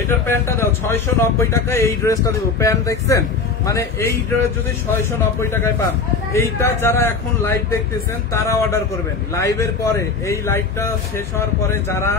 এটার প্যান্টটা দাও 690 টাকায়, এই ড্রেসটা দিব। প্যান্ট দেখছেন, মানে এই ড্রেস যদি 690 টাকায় পান, এইটা যারা এখন লাইভ দেখতেছেন তারা অর্ডার করবেন। লাইভের পরে, এই লাইভটা শেষ হওয়ার পরে যারা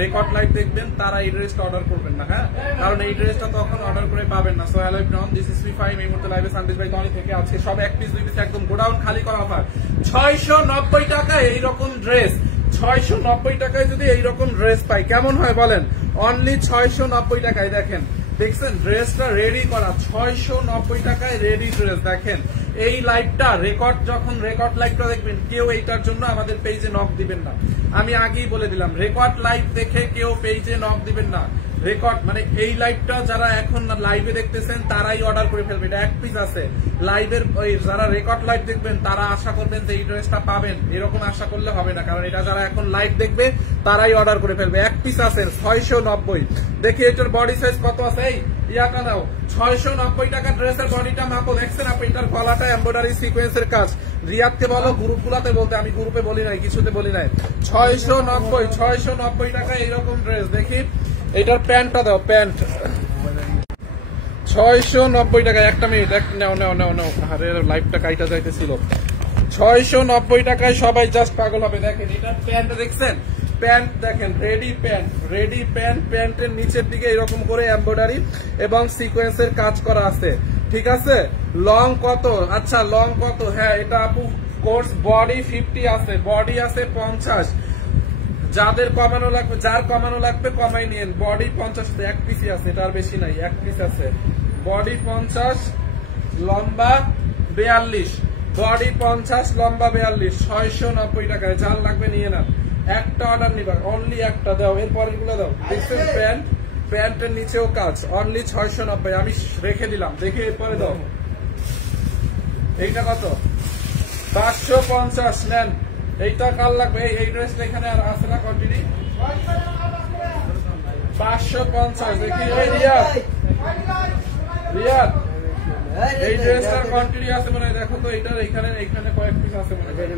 রেকর্ড লাইভ দেখবেন তারা এই ড্রেসটা অর্ডার করবেন না, হ্যাঁ, কারণ এই ড্রেসটা তখন অর্ডার করে পাবেন না। So hello everyone, this is ফি5, এই মুহূর্তে লাইভে সন্দেশ ভাই গনি থেকে আছে। সব এক পিস দুই পিস একদম গোডাউন খালি করা অফার। 690 টাকায় এইরকম ড্রেস, 690 টাকায় যদি এইরকম ড্রেস পাই কেমন হয় বলেন? অনলি 690 টাকায়। দেখেন, দেখছেন ড্রেসটা রেডি করা, 690 টাকায় রেডি ড্রেস। দেখেন এই লাইভটা রেকর্ড, যখন রেকর্ড লাইভটা দেখবেন কেউ এইটার জন্য আমাদের পেজে নক দিবেন না। আমি আগেই বলে দিলাম, রেকর্ড লাইভ দেখে কেউ পেজে নক দিবেন না। রেকর্ড মানে এই লাইভটা যারা এখন লাইভে দেখতেছেন তারাই অর্ডার করে ফেলবে। এটা এক পিস আছে লাইভের, ওই যারা রেকর্ড লাইভ দেখবেন তারা আশা করবেন যে এই ড্রেসটা পাবেন, এরকম আশা করলে হবে না, কারণ এটা যারা এখন লাইভ দেখবে তারাই অর্ডার করে ফেলবে। এক পিস আছে 690। দেখি এটার বডি সাইজ কত আছে, এই ইয়াটা দাও। 690 টাকা ড্রেসের বডিটা মাপো। দেখছেন আপনি, এটার গলাটা এমব্রয়ডারি সিকোয়েন্সের কাজ। রিয়াদকে বলো গ্রুপগুলাতে বলতে, আমি গ্রুপে বলি নাই, কিছুতে বলি নাই। 690 টাকা এইরকম ড্রেস। দেখি এটার প্যান্টটা দাও, প্যান্ট 690 টাকা। একটা মিনিট, নাও নাও নাও নাও, আরে লাইভটা কাইটা যাইতেছিল। 690 টাকায় সবাই জাস্ট পাগল হবে। দেখেন এটার প্যান্ট দেখছেন, প্যান্ট দেখেন, রেডি প্যান্ট, রেডি প্যান্ট। প্যান্টের নিচের দিকে এরকম করে এমব্রয়ডারি এবং সিকোয়েন্সের কাজ করা আছে, ঠিক আছে। লং কত? আচ্ছা লং কত? হ্যাঁ এটা আপু কোর্স বডি 50 আছে, বডি আছে 50। যাদের কমানো লাগবে, যার কমানো লাগবে কমাই নিয়েন। বডি 50, এক পিসই আছে, এটার বেশি নাই, এক পিস আছে। বডি 50, লম্বা 42, বডি 50, লম্বা 42, 690 টাকায়। যার লাগবে নিয়ে নেন, একটা অর্ডার নিবা, অনলি একটা দাও, এরপরের গুলো দাও। দেখছেন প্যান্ট, প্যান্টের নিচেও কাজ, অনলি 690। আমি রেখে দিলাম, দেখে এরপরে দাও। এইটা কত? 550 নেন। এইটা কার লাগবে? এই ড্রেসটা এখানে আর আছে না কন্টিনিউ? 550। দেখি এই রিয়াদ, রিয়াদ এই ড্রেসটার কোয়ান্টিটি আছে মনে হয়, দেখো তো এটার এখানে এখানে কয়েক পিস আছে মনে হয়।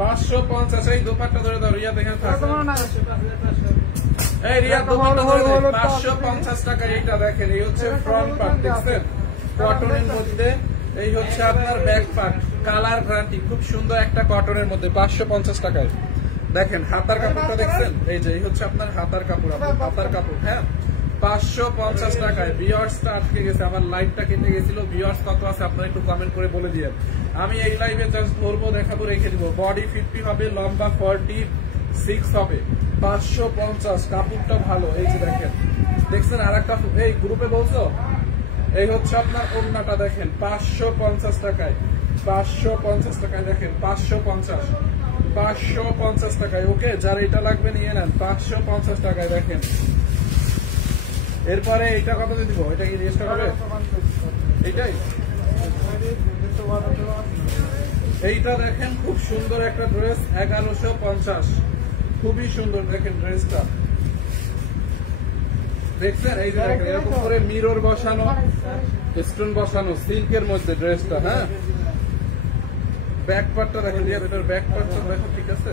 550। এই দোপাট্টা ধরে দাও রিয়াদ, এখানে থাকে। এই রিয়াদ দোপাট্টা ধরে দাও, 550 টাকা। এইটা দেখেন, এই হচ্ছে ফ্রন্ট পার্ট, দেখছেন কটনের মধ্যে। এই হচ্ছে আপনার ব্যাক পার্ট, কালার গ্যারান্টি, খুব সুন্দর একটা কটনের মধ্যে 550 টাকায়। দেখেন হাতার কাপড়টা দেখছেন, এই যে এই হচ্ছে আপনার হাতার কাপড়, হাতার কাপড়, হ্যাঁ 550 টাকায়। ভিউয়ার্সটা আটকে গেছে, আমার লাইভটা কেটে গেছিল। ভিউয়ার্স কত আছে আপনারা একটু কমেন্ট করে বলে দিয়ে, আমি এই লাইভে জাস্ট ধরবো, দেখাবো, রেখে দিব। বডি 50 হবে, লম্বা 46 হবে, 550। কাপড়টা ভালো, এই যে দেখেন, দেখছেন আর একটা, এই গ্রুপে বলছো। এই হচ্ছে আপনার ওড়নাটা দেখেন 550 টাকায়, 550 টাকায়। দেখেন 550 টাকায়। ওকে, যার এটা লাগবে নিয়ে নেন, 550 টাকায়। দেখেন এরপরে এইটা কত দিব? এটা কি রেজিস্টার হবে? এইটাই, এইটা দেখেন খুব সুন্দর একটা ড্রেস, 1150, খুবই সুন্দর। দেখেন ড্রেসটা দেখছেন, এই যে দেখেন এরকম করে মিরর বসানো, স্টোন বসানো, সিল্কের মধ্যে ড্রেসটা। হ্যাঁ ব্যাক পার্টটা দেখেন, এটার ব্যাক পার্টটা দেখো, ঠিক আছে,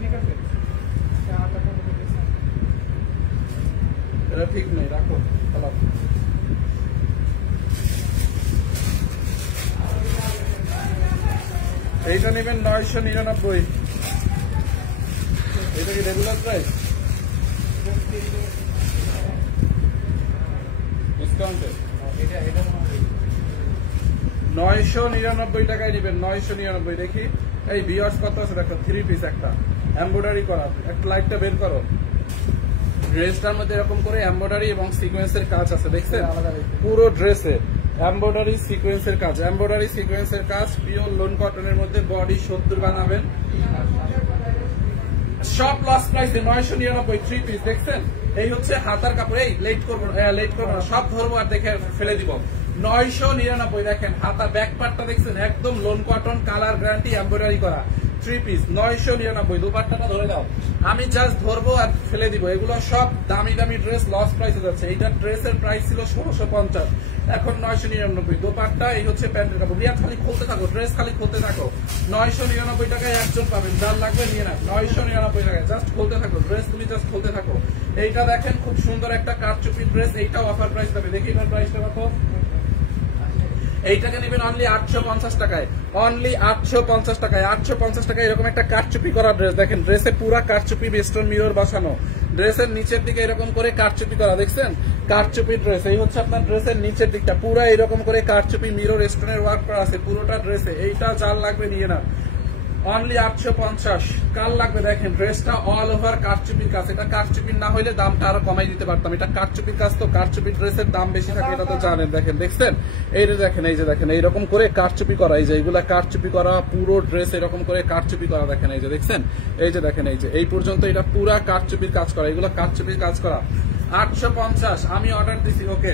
ঠিক আছে, এটা ঠিক নেই, রাখো। এইটা নেবেন 999। এটা কি রেগুলার প্রাইস? ডিসকাউন্টে 999 টাকায় নেবেন, 999। দেখি এই ভিউয়ার্স কত আছে দেখো, 3 পিস একটা এমব্রয়ডারি করা, একটা লাইটটা বের করো। ড্রেসটার মধ্যে এরকম করে এমব্রয়ডারি এবং সিকোয়েন্সের কাজ আছে, দেখছেন পুরো ড্রেসে এমব্রয়ডারি সিকোয়েন্সের কাজ, এমব্রয়ডারি সিকোয়েন্সের কাজ, পিওর লোন কটনের মধ্যে। বডি 70 বানাবেন, সব লস প্রাইসে 999, 3 পিস। দেখছেন এই হচ্ছে হাতার কাপড়। এই লেট করবো না, সব ধরবো আর দেখে ফেলে দিব। 999। দেখেন হাতা ব্যাক পার্টটা দেখছেন, একদম loan cotton, colour guarantee, embroidery করা। 3 পিস 999 দুপাট্টাটা ধরে দাও আমি জাস্ট ধরবো আর ফেলে দিব এগুলো সব দামি দামি ড্রেস লস প্রাইসে যাচ্ছে এইটা ড্রেসের প্রাইস ছিল 1650 এখন 999 দুপাট্টা এই হচ্ছে প্যান্টের কাপড় রিয়া খালি খুলতে থাকো ড্রেস খালি খুলতে থাকো 999 টাকায় একজন পাবেন যার লাগবে নিয়ে না 999 টাকায় জাস্ট খুলতে থাকো ড্রেস তুমি জাস্ট খুলতে থাকো এইটা দেখেন খুব সুন্দর একটা কারচুপি ড্রেস এইটাও অফার প্রাইস পাবে দেখি এবার প্রাইসটা কত এইটাকে নেবেন অনলি 850 টাকায় অনলি 850 টাকায় 850 টাকায় এরকম একটা কারচুপি করা ড্রেস দেখেন ড্রেসে পুরা কারচুপি বেস্টন মিরর বসানো ড্রেসের নিচের দিকে এরকম করে কারচুপি করা দেখছেন কারচুপি ড্রেস এই হচ্ছে আপনার ড্রেসের নিচের দিকটা পুরা এরকম করে কারচুপি মিরর স্টোনের ওয়ার্ক করা আছে পুরোটা ড্রেসে এইটা যার লাগবে নিয়ে না অনলি 850 কাল লাগবে দেখেন ড্রেসটা অল ওভার কারচুপির কাজ এটা কারচুপির না হইলে দামটা আরো কমাই দিতে পারতাম এটা কারচুপির কাজ তো কারচুপির ড্রেসের দাম বেশি থাকে এটা তো জানেন দেখেন দেখছেন এই যে দেখেন এই যে দেখেন এইরকম করে কারচুপি করা এই যে এইগুলা কারচুপি করা পুরো ড্রেস এরকম করে কারচুপি করা দেখেন এই যে দেখছেন এই যে দেখেন এই যে এই পর্যন্ত এটা পুরা কারচুপির কাজ করা এগুলো কারচুপির কাজ করা 850 আমি অর্ডার দিছি ওকে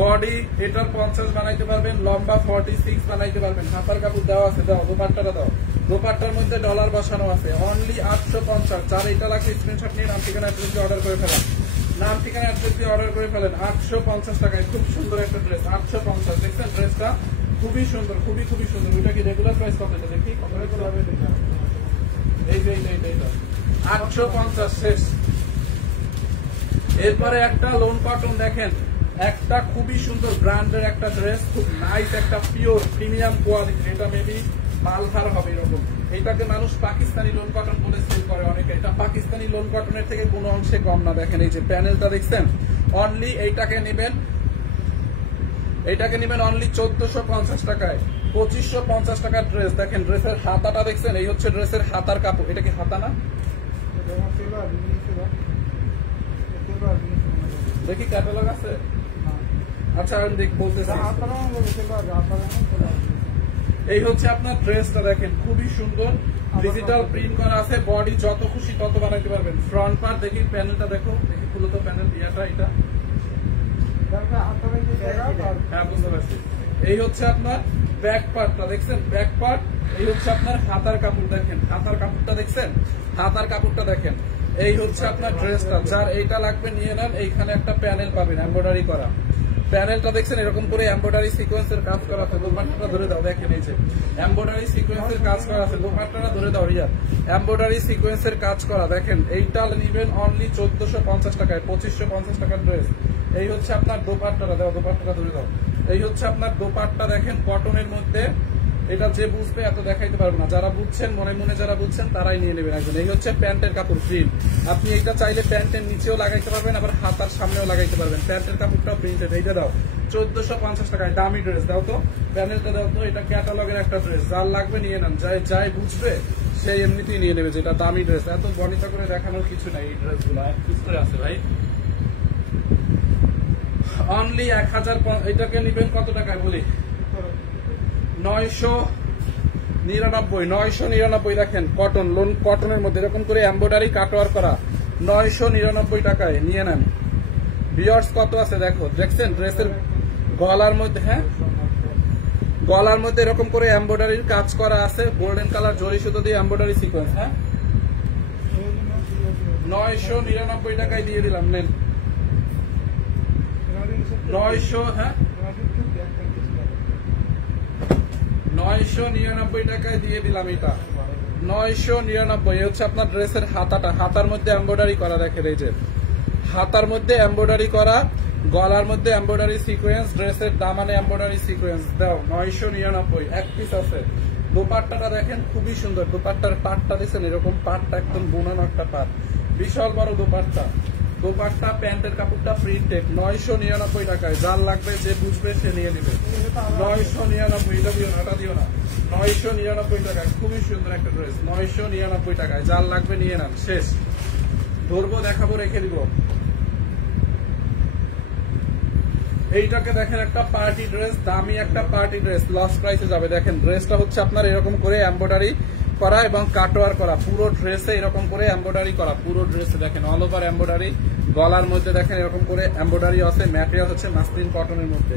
বডি এটার 50 বানাইতে পারবেন লম্বা 46 বানাইতে পারবেন হাতার কাপড় দেওয়া আছে দাও দোপাট্টাটা দাও দোপাট্টার মধ্যে ডলার বসানো আছে অনলি 850 যার এটা লাগবে স্ক্রিনশট নিয়ে নাম ঠিকানা অ্যাড্রেস দিয়ে অর্ডার করে ফেলেন নাম ঠিকানা অ্যাড্রেস দিয়ে অর্ডার করে ফেলেন 850 টাকায় খুব সুন্দর একটা ড্রেস 850 দেখছেন ড্রেসটা খুবই সুন্দর খুবই খুবই সুন্দর ওইটা কি রেগুলার প্রাইস কত এটা দেখি কত করে হবে এই যে এইটা 850 শেষ এরপরে একটা লোন কটন দেখেন একটা খুবই সুন্দর ব্র্যান্ডের একটা ড্রেস খুব নাইস একটা পিওর প্রিমিয়াম কোয়ালিটি এটা মেবি মালহার হবে এরকম এটাকে মানুষ পাকিস্তানি লোন কটন বলে সেল করে অনেকে এটা পাকিস্তানি লোন কটনের থেকে কোনো অংশে কম না দেখেন এই যে প্যানেলটা দেখছেন অনলি এইটাকে নেবেন অনলি 1450 টাকায় 2550 টাকার ড্রেস দেখেন ড্রেসের হাতাটা দেখছেন এই হচ্ছে ড্রেসের হাতার কাপড় এটা কি হাতা না দেখি ক্যাটালগ আছে আচ্ছা আমি দেখ বলতেছি এই হচ্ছে আপনার ড্রেসটা দেখেন খুবই সুন্দর ডিজিটাল প্রিন্ট করা আছে বডি যত খুশি তত বানাইতে পারবেন ফ্রন্ট পার্ট দেখি প্যানেলটা দেখো দেখি খুলো তো প্যানেল দিয়াটা এটা হ্যাঁ বুঝতে পারছি এই হচ্ছে আপনার ব্যাক পার্টটা দেখছেন ব্যাক পার্ট এই হচ্ছে আপনার হাতার কাপড় দেখেন হাতার কাপড়টা দেখছেন হাতার কাপড়টা দেখেন এই হচ্ছে আপনার ড্রেসটা যার এইটা লাগবে নিয়ে নেন এইখানে একটা প্যানেল পাবেন এমব্রয়ডারি করা প্যানেলটা দেখছেন এরকম করে এমব্রয়ডারি সিকোয়েন্সের কাজ করা আছে দোপাট্টাটা ধরে দাও দেখেন এই যে এমব্রয়ডারি সিকোয়েন্সের কাজ করা আছে দোপাট্টাটা ধরে দাও রিয়া এমব্রয়ডারি সিকোয়েন্সের কাজ করা দেখেন এইটা নেবেন অনলি 1450 টাকায় 2550 টাকার ড্রেস এই হচ্ছে আপনার দোপাট্টাটা দাও দোপাট্টাটা ধরে দাও এই হচ্ছে আপনার দোপাট্টা দেখেন কটনের মধ্যে এটা যে বুঝবে এত দেখাইতে পারবো না যারা বুঝছেন মনে মনে যারা বুঝছেন তারাই নিয়ে নেবেন একজন এই হচ্ছে প্যান্টের কাপড় প্রিন্ট আপনি এইটা চাইলে প্যান্টের নিচেও লাগাইতে পারবেন আবার হাতার সামনেও লাগাইতে পারবেন প্যান্টের কাপড়টা প্রিন্টেড এইটা দাও 1450 টাকায় দামি ড্রেস দাও তো প্যানেলটা দাও তো এটা ক্যাটালগের একটা ড্রেস যার লাগবে নিয়ে নেন যাই বুঝবে সেই এমনিতেই নিয়ে নেবে যেটা দামি ড্রেস এত বর্ণিত করে দেখানোর কিছু নাই এই ড্রেসগুলো পিছনে আছে ভাই অনলি 1000 এটাকে নেবেন কত টাকায় বলি 999 দেখেন কটন লোন কটনের মধ্যে এরকম করে এমব্রয়ডারি কাটওয়ার করা 999 টাকায় নিয়ে নেন ভিউয়ার্স কত আছে দেখো দেখছেন ড্রেসের গলার মধ্যে হ্যাঁ গলার মধ্যে এরকম করে এমব্রয়ডারির কাজ করা আছে গোল্ডেন কালার জরি সুতো দিয়ে এমব্রয়ডারি সিকোয়েন্স হ্যাঁ 999 টাকায় দিয়ে দিলাম নেন 900 হ্যাঁ 999 টাকায় দিয়ে দিলাম এটা 999 হচ্ছে আপনার ড্রেসের হাতাটা হাতার মধ্যে এমব্রয়ডারি করা দেখেন এই যে হাতার মধ্যে এমব্রয়ডারি করা গলার মধ্যে এমব্রয়ডারি সিকোয়েন্স ড্রেসের দামানে এমব্রয়ডারি সিকোয়েন্স দাও 999 এক পিস আছে দোপাট্টাটা দেখেন খুবই সুন্দর দোপাট্টার পাটটা দেখছেন এরকম পাটটা একদম বোনানো একটা পাট বিশাল বড় দোপাট্টা প্যান্টের কাপড়টা প্রিন্টেড 999 টাকায় যার লাগবে যে বুঝবে সে নিয়ে নেবে 999 এটা দিও না 999 টাকায় খুবই সুন্দর একটা ড্রেস 999 টাকায় যার লাগবে নিয়ে নেন শেষ ধরবো দেখাবো রেখে দিব এইটাকে দেখেন একটা পার্টি ড্রেস দামি একটা পার্টি ড্রেস লস প্রাইসে যাবে দেখেন ড্রেসটা হচ্ছে আপনার এরকম করে এমব্রয়ডারি করা এবং কাটওয়ার করা পুরো ড্রেসে এরকম করে এমব্রয়ডারি করা পুরো ড্রেসে দেখেন অল ওভার এমব্রয়ডারি গলার মধ্যে দেখেন এরকম করে এমব্রয়ডারি আছে ম্যাটেরিয়াল হচ্ছে মাসলিন কটনের মধ্যে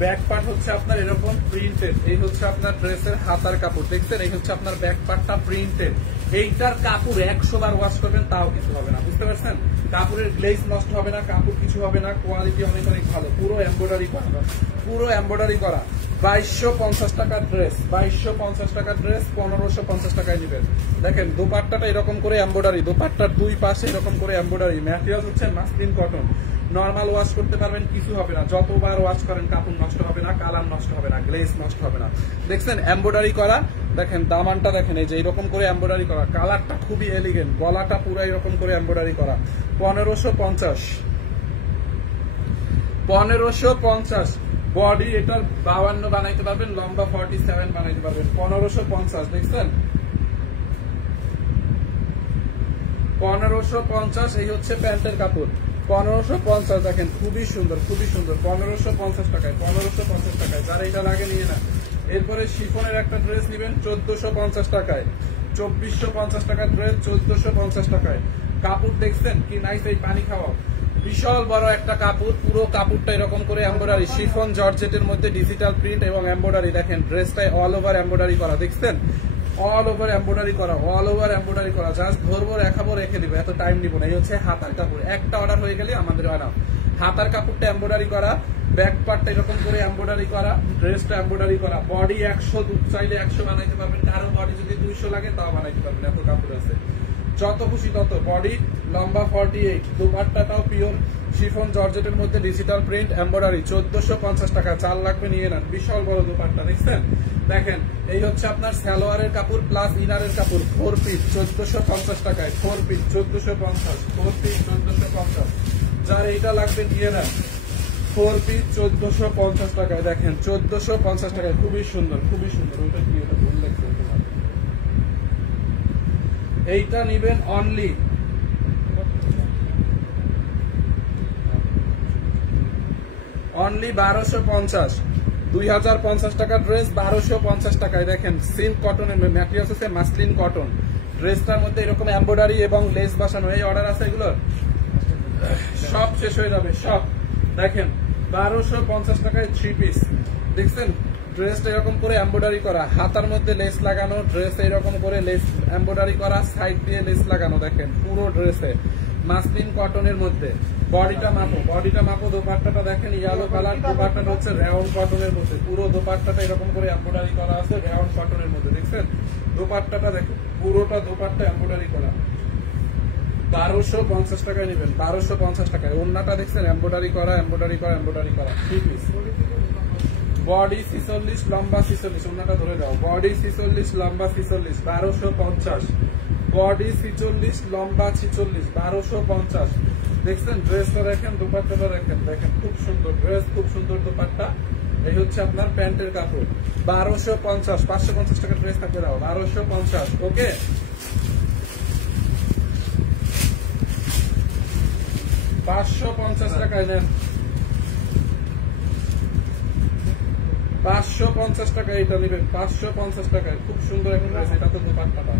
ব্যাক পার্ট হচ্ছে আপনার এরকম প্রিন্টেড, এই হচ্ছে আপনার ড্রেসের হাতার কাপড়, দেখছেন এই হচ্ছে আপনার ব্যাক পার্টটা প্রিন্টেড। এইটার কাপড় 100 বার ওয়াশ করবেন তাও কিছু হবে না, বুঝতে পারছেন? কাপড়ের গ্লেজ নষ্ট হবে না, কাপড় কিছু হবে না, কোয়ালিটি অনেক অনেক ভালো, পুরো এমব্রয়ডারি করা, পুরো এমব্রয়ডারি করা। 2250 টাকার ড্রেস, 2250 টাকার ড্রেস 1550 টাকায় নেবেন। দেখেন দোপাট্টাটা এরকম করে এমব্রয়ডারি, দোপাট্টার দুই পাশে এরকম করে এমব্রয়ডারি, ম্যাটেরিয়াল হচ্ছে মাসলিন কটন। নর্মাল ওয়াশ করতে পারবেন, কিছু হবে না, যতবার ওয়াশ করেন কাপড় নষ্ট হবে না, কালার নষ্ট হবে না, গ্লেজ নষ্ট হবে না। দেখছেন এমব্রয়ডারি করা, দেখেন দামানটা দেখেন এই যে এরকম করে এমব্রয়ডারি করা, কালারটা খুবই এলিগেন্ট, গলাটা পুরো এরকম করে এমব্রয়ডারি করা। 1550, 1550 বডি এটার 52 বানাইতে পারবেন, লম্বা 47 বানাইতে পারবেন। 1550 দেখছেন, 1550 এই হচ্ছে প্যান্টের কাপড়। 1550 দেখেন খুবই সুন্দর, খুবই সুন্দর। 1550 টাকায়, 1550 টাকায়, যারা এটা লাগে নিয়ে না। এরপরে শিফনের একটা ড্রেস নেবেন 1450 টাকায়, 2450 টাকার ড্রেস 1450 টাকায়। কাপড় দেখছেন কি নাইস, এই পানি খাওয়া বিশাল বড় একটা কাপড়, পুরো কাপড়টা এরকম করে এমব্রয়ডারি, শিফন জর্জেটের মধ্যে ডিজিটাল প্রিন্ট এবং এমব্রয়ডারি। দেখেন ড্রেসটাই অল ওভার এমব্রয়ডারি করা, দেখছেন অল ওভার এমব্রয়ডারি করা, অল ওভার এমব্রয়ডারি করা। জাস্ট ধরবো দেখাবো রেখে দিবো, এত টাইম নিবো না। এই হচ্ছে হাতার কাপড়, একটা অর্ডার হয়ে গেলে আমাদের আনাম। হাতার কাপড়টা এমব্রয়ডারি করা, ব্যাক পার্টটা এরকম করে এমব্রয়ডারি করা, ড্রেসটা এমব্রয়ডারি করা। বডি 100 চাইলে 100 বানাইতে পারবেন, কারো বডি যদি 200 লাগে তাও বানাইতে পারবেন, এত কাপড় আছে, যত খুশি তত। বডি লম্বা 48, দোপাট্টাটাও পিওর শিফন জর্জেটের মধ্যে ডিজিটাল প্রিন্ট এমব্রয়ডারি। 1450 টাকা, 4 লাগবে নিয়ে নেন। বিশাল বড় দোপাট্টা দেখছেন। দেখেন এই হচ্ছে আপনার সালোয়ারের কাপড় প্লাস ইনারের কাপড়, 4 পিস 1450 টাকায়, 4 পিস 1450, 4 পিস 1450। যার এইটা লাগবে নিয়ে নেন, 4 পিস 1450 টাকায়। দেখেন 1450 টাকায়, খুবই সুন্দর, খুবই সুন্দর। ওইটা কি, ওটা ভুল দেখছেন, এইটা নিবেন অনলি 1250, 2050 টাকা ড্রেস 1250 টাকায়। দেখেন সিল্ক কটনের ম্যাটেরিয়াল হচ্ছে মাসলিন কটন, ড্রেসটার মধ্যে এরকম এমব্রয়ডারি এবং লেস বসানো। এই অর্ডার আছে, এগুলো সব শেষ হয়ে যাবে সব। দেখেন 1250 টাকায় 3 পিস, দেখছেন ড্রেসটা এরকম করে এমব্রয়ডারি করা, হাতার মধ্যে লেস লাগানো, ড্রেস এরকম করে লেস এমব্রয়ডারি করা, সাইড দিয়ে লেস লাগানো। দেখেন পুরো ড্রেসে মাসলিন কটনের মধ্যে। বডিটা মাপো, বডিটা মাপো। দোপাট্টাটা দেখেন ইয়েলো কালার, দোপাট্টাটা হচ্ছে রেওন কটনের মধ্যে, পুরো দোপাট্টাটা এরকম করে এমব্রয়ডারি করা আছে রেওন কটনের মধ্যে। দেখছেন দোপাট্টাটা দেখেন, পুরোটা দোপাট্টা এমব্রয়ডারি করা। 1250 টাকায় নেবেন, 1250 টাকায়। ওন্নাটা দেখছেন এমব্রয়ডারি করা, এমব্রয়ডারি করা, এমব্রয়ডারি করা। 3 পিস। বডি 46, লম্বা 46, ওন্নাটা ধরে দাও। বডি 46, লম্বা 46, 1250। বডি 46, লম্বা 46, 1250। দেখছেন ড্রেসটা দেখেন, দোপাট্টাটা দেখেন, দেখেন খুব সুন্দর ড্রেস, খুব সুন্দর দোপাট্টা। এই হচ্ছে আপনার প্যান্টের কাপড়। 1250, 550 টাকা ড্রেস থাকবে দাও, 1250। ওকে, 550 টাকায় নেন, 550 টাকা এটা নেবেন, 550 টাকায়। খুব সুন্দর একটা ড্রেস, এটা তো দোপাট্টাটা।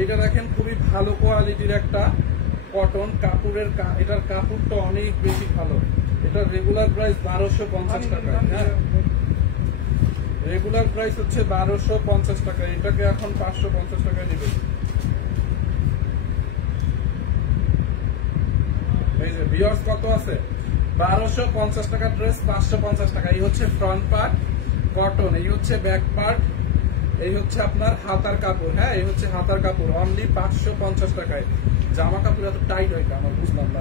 এইটা দেখেন খুবই ভালো কোয়ালিটির একটা কটন কাপড়ের, এটার কাপড়টা অনেক বেশি ভালো। এটার রেগুলার প্রাইস 1250 টাকা। হ্যাঁ, রেগুলার প্রাইস হচ্ছে 1250 টাকা, এটাকে এখন 550 টাকায় নেবেন। এই যে ভিউয়ার্স কত আছে, 1250 টাকা ড্রেস 550 টাকা। এই হচ্ছে ফ্রন্ট পার্ট কটন, এই হচ্ছে ব্যাক পার্ট, এই হচ্ছে আপনার হাতার কাপড়। হ্যাঁ, এই হচ্ছে হাতার কাপড়, অনলি 550 টাকায়। জামা কাপড় এত টাইট হয় আমার বুঝলাম না।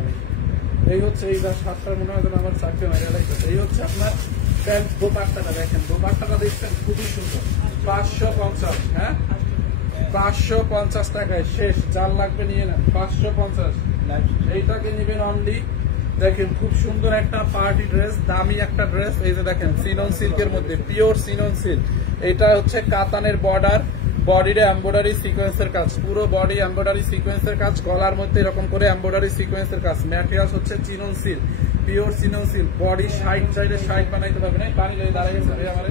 এই হচ্ছে এই সাতটার মনে হয় আমার চারটে মেঘালাইছে। এই হচ্ছে আপনার প্যান্ট। দোপাট্টাটা দেখেন, দোপাট্টাটা দেখছেন খুবই সুন্দর, 550। হ্যাঁ, 550 টাকায় শেষ। যার লাগবে নিয়ে নেন, 550। এইটাকে নিবেন অনলি। দেখেন খুব সুন্দর একটা পার্টি ড্রেস, দামি একটা ড্রেস। এই যে দেখেন সিনন সিল্কের মধ্যে, পিওর সিনন সিল্ক। এটা হচ্ছে কাতানের বর্ডার, বডিতে এমব্রয়ডারি সিকোয়েন্সের কাজ, পুরো বডি এমব্রয়ডারি সিকোয়েন্সের কাজ, গলার মধ্যে এরকম করে এমব্রয়ডারি সিকোয়েন্সের কাজ। ম্যাটেরিয়াল হচ্ছে chinon silk, pure chinon silk. Body 60 চাইলে 60 বানাইতে পারবেন। এই পানি গাড়ি দাঁড়াই গেছে ভাই আমার।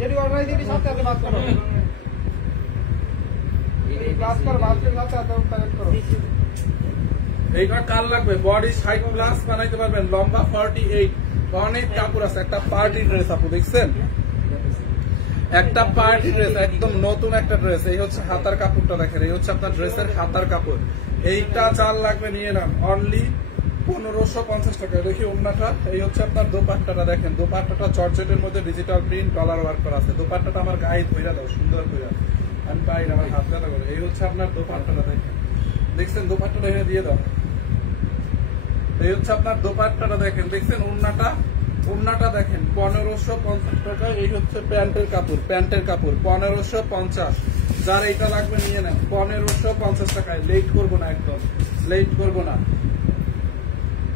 যেটি অর্গানাইজ দিবি সাথে সাথে বাদ করো ক্লাস কর বাদ করে সাথে সাথে কালেক্ট করো। এইটা কার লাগবে? বডি 60 প্লাস বানাইতে পারবেন, লম্বা 48, অনেক কাপড় আছে। একটা পার্টি ড্রেস আপু দেখছেন, একটা পার্টি ড্রেস, একদম নতুন একটা ড্রেস। এই হচ্ছে হাতার কাপড়টা দেখেন, এই হচ্ছে আপনার ড্রেসের হাতার কাপড়। এইটা যার লাগবে নিয়ে নেন, অনলি 1550 টাকা। দেখি ওন্নাটা, এই হচ্ছে আপনার দোপাট্টাটা দেখেন, দোপাট্টাটা জর্জেটের মধ্যে ডিজিটাল প্রিন্ট ডলার ওয়ার্ক করা আছে। দোপাট্টাটা আমার গায়ে ধইরা দাও সুন্দর করে, আমি পাই না, আমার হাত ব্যথা করে। এই হচ্ছে আপনার দোপাট্টাটা দেখেন, দেখছেন দোপাট্টাটা এখানে দিয়ে দাও। এই হচ্ছে আপনার দোপাট্টাটা দেখেন, দেখছেন ওন্নাটা, ওন্নাটা দেখেন 1550 টাকা। এই হচ্ছে প্যান্টের কাপড়, প্যান্টের কাপড় 1550। যার এইটা লাগবে নিয়ে নেন 1550 টাকায়। লেট করবো না, একদম লেট করবো না,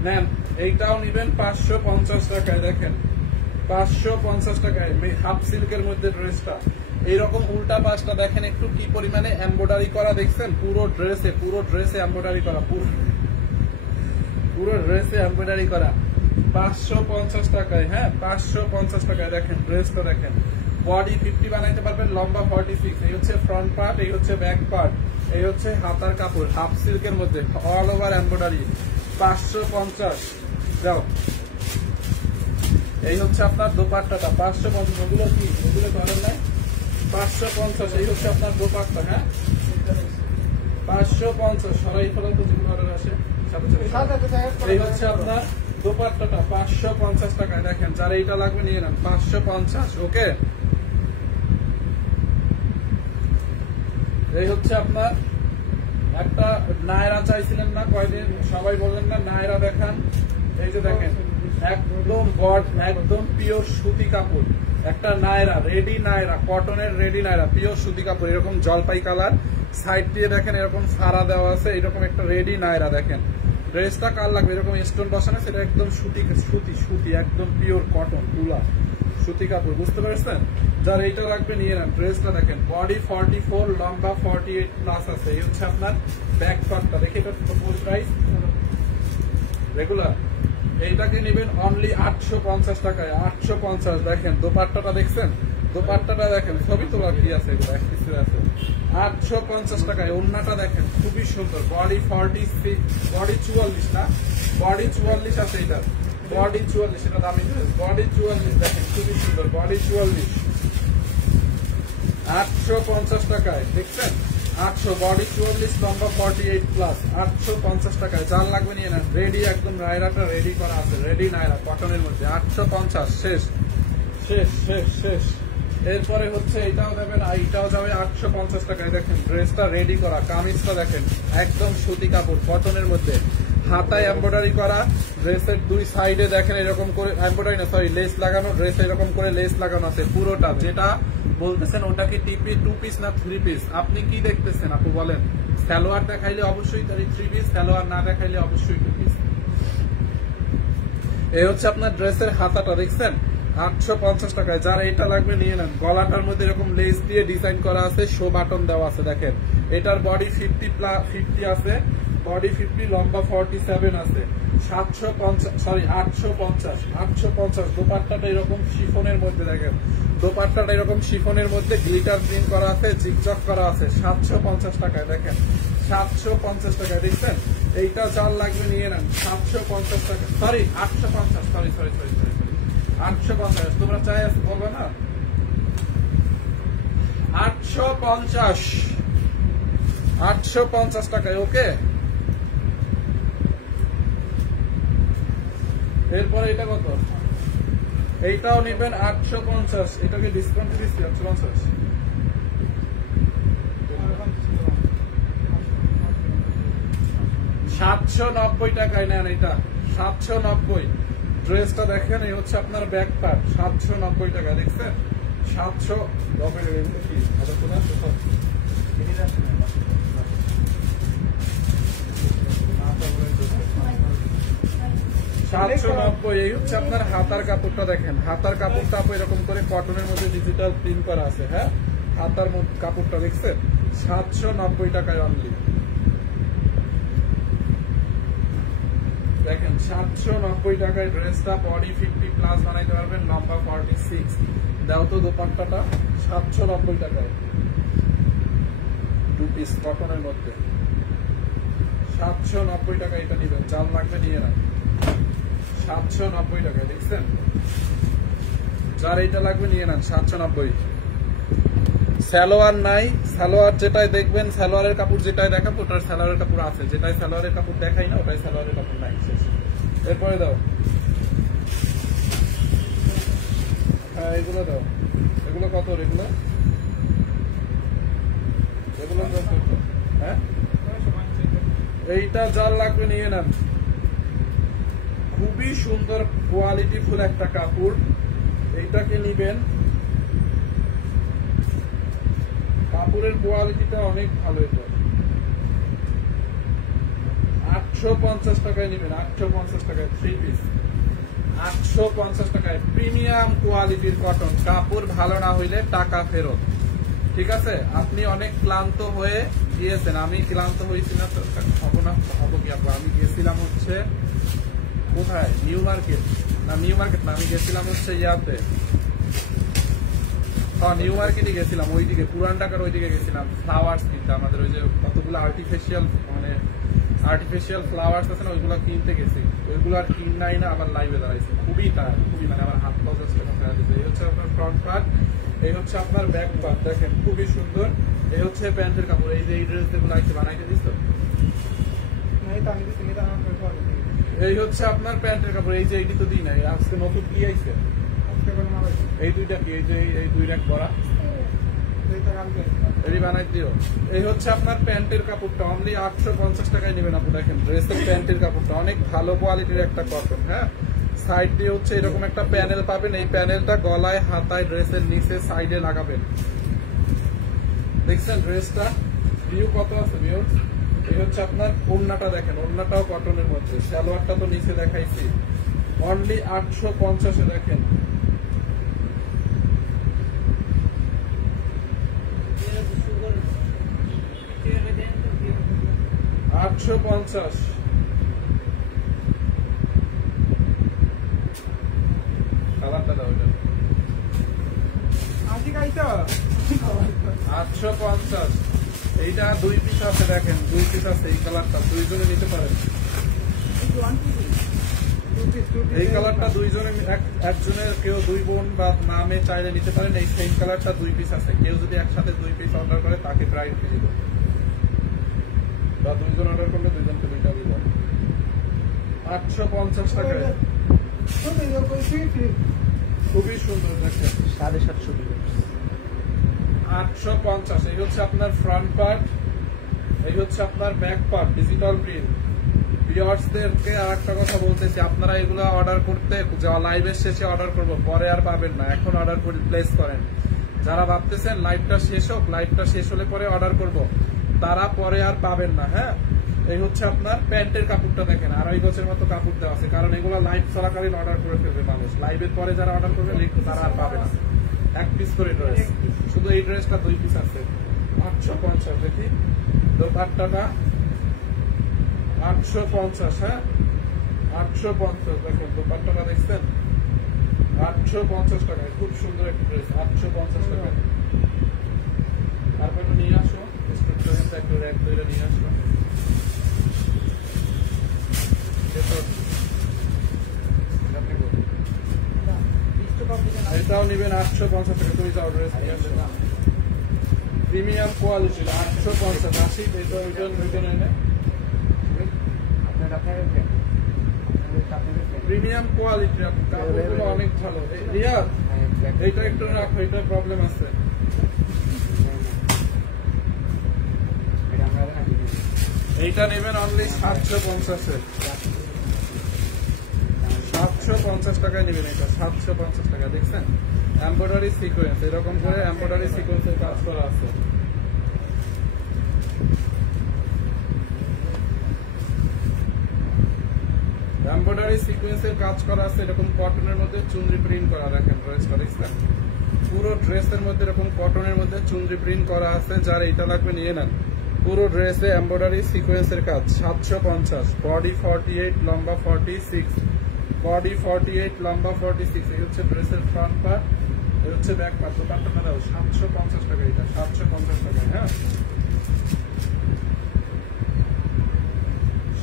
নেন। এইটাও নিবেন 550 টাকায়, দেখেন 550 টাকায়। হাফ সিল্কের মধ্যে ড্রেসটা এইরকম উল্টা পাশটা দেখেন একটু কি পরিমাণে এমব্রয়ডারি করা, দেখছেন পুরো ড্রেসে, পুরো ড্রেসে এমব্রয়ডারি করা, পুরো ড্রেসে এমব্রয়ডারি করা। 550 টাকায়, হ্যাঁ 550 টাকায়। দেখেন ড্রেসটা দেখেন, বডি 50 বানাইতে পারবেন, লম্বা 46। এই হচ্ছে ফ্রন্ট পার্ট, এই হচ্ছে ব্যাক পার্ট, এই হচ্ছে হাতার কাপড়, হাফ সিল্কের মধ্যে অল ওভার এমব্রয়ডারি। 550 যাও। এই হচ্ছে আপনার দোপাট্টাটা 550। ওগুলো কি, ওগুলো করেন নাই? 550। এই হচ্ছে আপনার দোপাট্টা, হ্যাঁ 550। সরাই ফেলা তো যেগুলো অর্ডার আসে এই হচ্ছে আপনার দোপাট্টাটা 550 টাকায়। দেখেন যার এইটা লাগবে নিয়ে নেন 550। ওকে, এই হচ্ছে আপনার একটা নায়রা চাইছিলেন না কয়দিন, সবাই বললেন না নায়রা দেখান। এই যে দেখেন একদম একদম পিওর সুতি কাপড়, একটা নায়রা, রেডি নায়রা, কটনের রেডি নায়রা, পিওর সুতি কাপড়, এরকম জলপাই কালার, সাইড দিয়ে দেখেন এরকম সারা দেওয়া আছে, এরকম একটা রেডি নায়রা। দেখেন ড্রেসটা কার লাগবে, এরকম স্টোন বসানো, সেটা একদম সুতি সুতি সুতি, একদম পিওর কটন তুলা সুতি কাপড়, বুঝতে পেরেছেন? যার এইটা লাগবে নিয়ে নেন। ড্রেসটা দেখেন বডি 44, লম্বা 48 প্লাস আছে। এই হচ্ছে আপনার ব্যাক পার্টটা, দেখি এটা ফুল প্রাইস রেগুলার। এইটাকে নেবেন অনলি 850 টাকায়, 850। দেখেন দোপাট্টাটা দেখছেন, দোপাট্টাটা দেখেন, ছবি তোলা কি আছে, এগুলো কিছু আছে। 850 টাকায়। ওন্নাটা দেখেন খুবই সুন্দর, বডি 46, বডি 44 না, বডি 44 আছে এটা, বডি 44, এটা দামি বডি 44। দেখেন খুবই সুন্দর, বডি 44, 850 টাকায়। দেখছেন 800, বডি 44, লম্বা 48 প্লাস, 850 টাকায়। যার লাগবে নিয়ে নেন। রেডি একদম, নায়রাটা রেডি করা আছে, রেডি নায়রা কটনের মধ্যে 850। শেষ শেষ শেষ শেষ। এরপরে হচ্ছে এটাও দেবেন, এইটাও যাবে 850 টাকায়। দেখেন ড্রেসটা রেডি করা, কামিজটা দেখেন একদম সুতি কাপড় কটনের মধ্যে, হাতায় এমব্রয়ডারি করা, ড্রেসের দুই সাইডে দেখেন এরকম করে এমব্রয়ডারি না সরি লেস লাগানো, ড্রেস এরকম করে লেস লাগানো আছে পুরোটা। যেটা বলতেছেন ওটা কি টু পিস না 3 পিস? আপনি কি দেখতেছেন আপু বলেন? সালোয়ার দেখাইলে অবশ্যই 3 পিস, সালোয়ার না দেখাইলে অবশ্যই 2 পিস। এই হচ্ছে আপনার ড্রেসের হাতাটা, দেখছেন 850 টাকায়। যার এটা লাগবে নিয়ে নেন। গলাটার মধ্যে এরকম লেস দিয়ে ডিজাইন করা আছে, শো বাটন দেওয়া আছে। দেখেন এটার বডি 50 আছে, বডি 50, লম্বা 47 আছে। 850। দোপাট্টাটা এরকম শিফনের মধ্যে, দেখেন দোপাট্টাটা এরকম শিফনের মধ্যে গ্লিটার প্রিন্ট করা আছে, জিগজগ করা আছে। 750 টাকায়। দেখেন 750 টাকায়, দেখছেন? এইটা যার লাগবে নিয়ে নেন 750 টাকা, সরি 850, সরি 850। তোমরা চাই আছে বলবে না? 850 টাকায়। ওকে, এরপরে এটা কত? এইটাও নিবেন 850। এটাকে ডিসকাউন্ট দিচ্ছি 850। 790 টাকায় নেন এটা, 790। ড্রেসটা দেখেন, এই হচ্ছে আপনার ব্যাক পার্ট, 790 টাকা। দেখছেন 790। এই হচ্ছে আপনার হাতার কাপড়টা, দেখেন হাতার কাপড়টা এরকম করে কটনের মধ্যে ডিজিটাল প্রিন্ট করা আছে। হ্যাঁ হাতার কাপড়টা দেখছেন 790 টাকায় অনলি। দেখেন 790 টাকায় ড্রেসটা, বডি 50 প্লাস বানাইতে পারবেন, লম্বা 40 6 দাও তো দোপাট্টাটা 790 টাকায় 2 পিস কটনের মধ্যে 790 টাকা এটা নেবেন চাল লাগবে নিয়ে না 790 টাকায় দেখছেন যার এটা লাগবে নিয়ে নেন 790 সালোয়ার নাই সালোয়ার যেটাই দেখবেন সালোয়ারের কাপড় যেটাই দেখাবো ওটার সালোয়ারের কাপড় আছে যেটাই সালোয়ারের কাপড় দেখাই না ওটাই সালোয়ারের কাপড় নাই শেষ এরপরে দাও হ্যাঁ এগুলো দাও এগুলো কত এগুলো এগুলো কত হ্যাঁ এইটা যার লাগবে নিয়ে নেন খুবই সুন্দর কোয়ালিটি ফুল একটা কাপড় এইটাকে নিবেন কাপড়ের কোয়ালিটিটা অনেক ভালো এটা 850 টাকায় নিবেন 850 টাকায় 3 পিস 850 টাকায় প্রিমিয়াম কোয়ালিটির কটন কাপড় ভালো না হইলে টাকা ফেরত ঠিক আছে আপনি অনেক ক্লান্ত হয়ে গিয়েছেন আমি ক্লান্ত হয়েছি না তো হবো না হবো কি আপু আমি গেছিলাম হচ্ছে কোথায় নিউ মার্কেট না আমি গেছিলাম হচ্ছে ইয়াতে নিউ মার্কেটে গেছিলাম ওইদিকে পুরান ঢাকার ওইদিকে গেছিলাম ফ্লাওয়ার্স কিনতে আমাদের ওই যে কতগুলো আর্টিফিশিয়াল ফ্লাওয়ার্স আছে না ওইগুলো কিনতে গেছি ওইগুলো আর কিনাই না আবার লাইভে দাঁড়াইছি খুবই মানে আমার হাত পা এই হচ্ছে আপনার ফ্রন্ট পার্ট এই হচ্ছে আপনার ব্যাক পার্ট দেখেন খুবই সুন্দর এই হচ্ছে প্যান্টের কাপড় এই যে এই ড্রেস যেগুলো আছে বানাইতে দিস এই হচ্ছে আপনার প্যান্টের কাপড় এই যে এইটি তো দিই নাই আজকে নতুন কি আইছে এই দুইটা কি এই যে এই দুই রাখ করা এই বানাই দিও এই হচ্ছে আপনার প্যান্টের কাপড়টা অনলি 850 টাকায় নেবেন আপনি দেখেন ড্রেসের প্যান্টের কাপড়টা অনেক ভালো কোয়ালিটির একটা কটন হ্যাঁ সাইড দিয়ে হচ্ছে এরকম একটা প্যানেল পাবেন এই প্যানেলটা গলায় হাতায় ড্রেসের নিচে সাইডে লাগাবেন দেখছেন ড্রেসটা ভিউ কত আছে ভিউয়ার্স এই হচ্ছে আপনার ওড়নাটা দেখেন ওড়নাটাও কটনের মধ্যে সালোয়ারটা তো নিচে দেখাইছি অনলি 850 এ দেখেন $850 কালারটা দাও এটা 850 এইটা 2 পিস আছে দেখেন 2 পিস আছে এই কালারটা দুইজনে নিতে পারেন এই কালারটা দুইজনে একজনের কেউ 2 বোন বা মামে চাইলে নিতে পারেন এই সেম কালারটা 2 পিস আছে কেউ যদি একসাথে 2 পিস অর্ডার করে তাকে প্রাইস দিয়ে দিব বা দুইজন অর্ডার করলে দুইজনকে দুইটা দিব 850 টাকায় খুবই সুন্দর দেখেন 750 850 এই হচ্ছে আপনার ফ্রন্ট পার্ট এই হচ্ছে আপনার ব্যাক পার্ট ডিজিটাল প্রিন্ট ভিউয়ার্সদেরকে আরেকটা কথা বলতেছি আপনারা এগুলো অর্ডার করতে লাইভের শেষে অর্ডার করব পরে আর পাবেন না এখন অর্ডার করে প্লেস করেন যারা ভাবতেছেন লাইভটা শেষ হোক লাইভটা শেষ হলে পরে অর্ডার করব তারা পরে আর পাবেন না হ্যাঁ এই হচ্ছে আপনার প্যান্টের কাপড়টা দেখেন 2.5 গজের মতো কাপড় দেওয়া আছে কারণ এগুলো লাইভ চলাকালীন অর্ডার করে ফেলবে মানুষ লাইভের পরে যারা অর্ডার করবে তারা আর পাবে না এক পিস করে ড্রেস শুধু এই ড্রেসটা 2 পিস আছে 850 দেখি দোপাট্টাটা 850 হ্যাঁ 850 দেখেন দোপাট্টাটা দেখছেন 850 টাকায় খুব সুন্দর একটা ড্রেস 850 টাকায় তারপরে নিয়ে আসো একটু র্যাক ধরে নিয়ে আসো এটাও নেবেন 850 টাকা তুমি যাও ড্রেস নিয়ে আসো প্রিমিয়াম কোয়ালিটি 850 80 এটা ওইটা নেন প্রিমিয়াম কোয়ালিটি কাপড়গুলো অনেক ভালো রিয়াদ এইটা একটু রাখো এটা প্রবলেম আছে এইটা নেবেন অনলি 750 750 টাকায় নেবেন এটা 750 টাকা দেখছেন এমব্রয়ডারি সিকোয়েন্স এরকম করে এমব্রয়ডারি সিকোয়েন্সের কাজ করা আছে এমব্রয়ডারি সিকোয়েন্সের কাজ করা আছে এরকম কটনের মধ্যে চুনরি প্রিন্ট করা দেখেন ড্রেসটা দেখছেন পুরো ড্রেসের মধ্যে এরকম কটনের মধ্যে চুনরি প্রিন্ট করা আছে যার এটা লাগবে নিয়ে নেন পুরো ড্রেসে এমব্রয়ডারি সিকোয়েন্সের কাজ 750 বডি 48 লম্বা 46 বডি 48, লম্বা 46। এই হচ্ছে ড্রেসের ফ্রন্ট পার্ট, এই হচ্ছে ব্যাক পার্ট। দোপাট্টা না দাও 750 টাকা, এটা 750 টাকায়। হ্যাঁ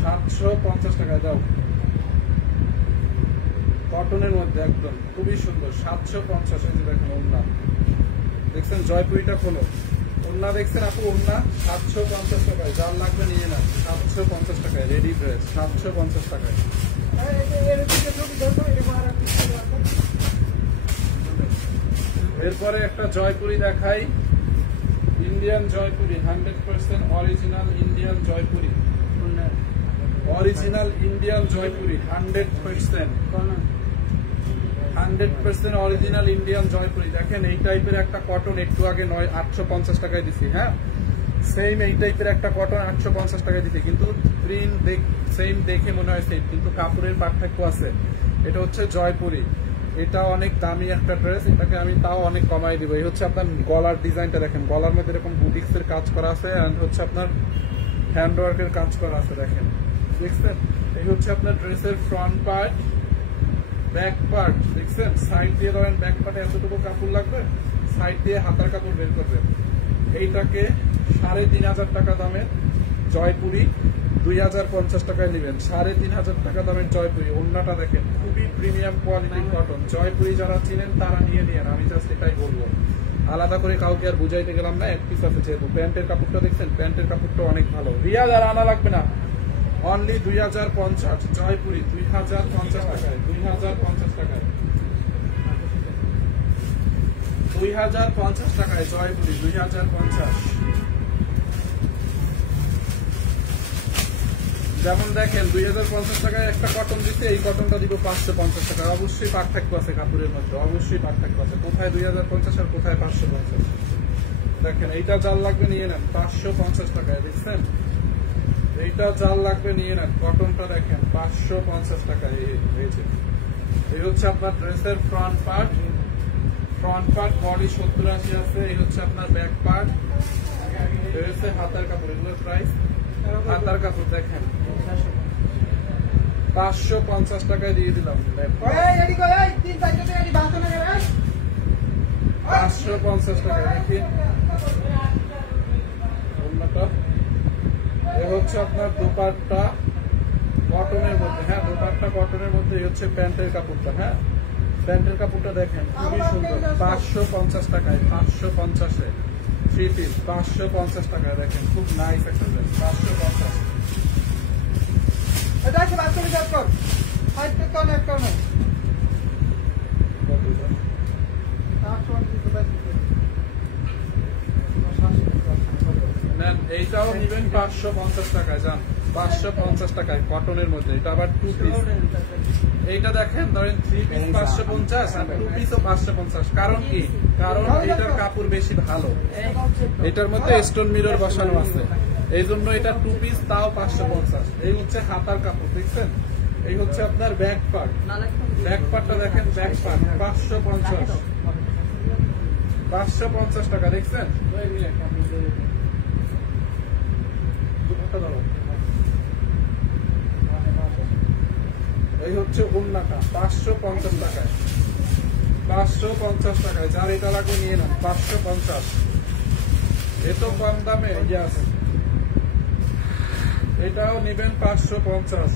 750 টাকায় দাও, কটনের মধ্যে একদম খুবই সুন্দর। 750। এই যে দেখেন ওড়না দেখছেন, জয়পুরিটা খোলো, ওড়না দেখছেন আপু, ওড়না 750 টাকায়। যার লাগবে নিয়ে নেন, 750 টাকায় রেডি ড্রেস, 750 টাকায়। এরপরে একটা জয়পুরি দেখাই, Indian Jaipuri, 100% original Indian Jaipuri, original Indian Jaipuri, 100% original Indian Jaipuri. দেখেন এই টাইপের একটা কটন একটু আগে 850 টাকায় দিছি। হ্যাঁ সেম এই টাইপের একটা কটন 850 টাকায় দিছি, কিন্তু প্রিন্ট সেম দেখে মনে হয় সেম, কিন্তু কাপড়ের পার্থক্য আছে। এটা হচ্ছে জয়পুরি, এটা অনেক দামি একটা ড্রেস, এটাকে আমি তাও অনেক কমাই দিব। এই হচ্ছে আপনার গলার ডিজাইনটা দেখেন, গলার মধ্যে এরকম বুটিক্স এর কাজ করা আছে, এন্ড হচ্ছে আপনার হ্যান্ডওয়ার্কের কাজ করা আছে। দেখেন দেখছেন, এই হচ্ছে আপনার ড্রেসের ফ্রন্ট পার্ট, ব্যাক পার্ট দেখছেন। সাইড দিয়ে ধরেন ব্যাক পার্টে এতটুকু কাপড় লাগবে, সাইড দিয়ে হাতার কাপড় বের করবেন। এইটাকে 3500 টাকা দামের জয়পুরি 2050 টাকায় নেবেন। 3500 টাকা দামের জয়পুরি। ওড়নাটা দেখেন খুবই প্রিমিয়াম কোয়ালিটির কটন। জয়পুরি যারা চিনেন তারা নিয়ে নিয়েন, আমি জাস্ট এটাই বলবো। আলাদা করে কাউকে আর বুঝাইতে গেলাম না, এক পিস আছে যেহেতু। প্যান্টের কাপড়টা দেখছেন, প্যান্টের কাপড়টা অনেক ভালো। রিয়াজ আর আনা লাগবে না, অনলি 2050 জয়পুরি, 2050 টাকায়, 2050 টাকায়, 2050 টাকায় জয়পুরি, 2050। যেমন দেখেন 2050 টাকায় একটা কটন দিতে, এই কটনটা দিব 550 টাকা। অবশ্যই পার্থক্য আছে কাপড়ের মধ্যে, অবশ্যই পার্থক্য আছে। কোথায় 2050 আর কোথায় 550। দেখেন এইটা জাল লাগবে নিয়ে নেন 550 টাকায়, দেখছেন এইটা জাল লাগবে নিয়ে নেন। কটনটা দেখেন 550 টাকায়। এই হচ্ছে আপনার ড্রেসের ফ্রন্ট পার্ট, বডি 70-80 আছে। এই হচ্ছে আপনার ব্যাক পার্ট, এই হচ্ছে হাতার কাপড়। এগুলোর প্রাইস, হাতার কাপড় দেখেন 550 টাকায় দিয়ে দিলাম। 550 টাকা। দেখি এ হচ্ছে আপনার দোপাট্টা কটনের মধ্যে। হ্যাঁ দোপাট্টা কটনের মধ্যে। এই হচ্ছে প্যান্টের কাপড়টা। হ্যাঁ প্যান্টের কাপড়টা দেখেন খুবই সুন্দর, 550 টাকায়, 550-এ 3 পিস, 550 টাকায়। দেখেন খুব নাইস একটা ড্রেস, 550। এইটাও নিবেন 550 টাকায়, যান 550 টাকায় কটনের মধ্যে। এটা আবার 2 পিস। এইটা দেখেন ধরেন 3 পিস 550 আর 2 পিসও 550। কারণ কি? কারণ এটার কাপড় বেশি ভালো, এটার মধ্যে স্টোন মিরর বসানো আছে, এই জন্য এটা 2 পিস তাও 550। এই হচ্ছে হাতার কাপড় দেখছেন। এই হচ্ছে আপনার ব্যাক পার্ট, ব্যাক পার্টটা দেখেন, ব্যাক পার্ট 550 টাকা। দেখছেন এই হচ্ছে ওড়নাটা 550 টাকায়, 550 টাকায়। যার এটা লাগবে নিয়ে নেন 550। এত কম দামে ইয়াস, এটাও নিবেন 550।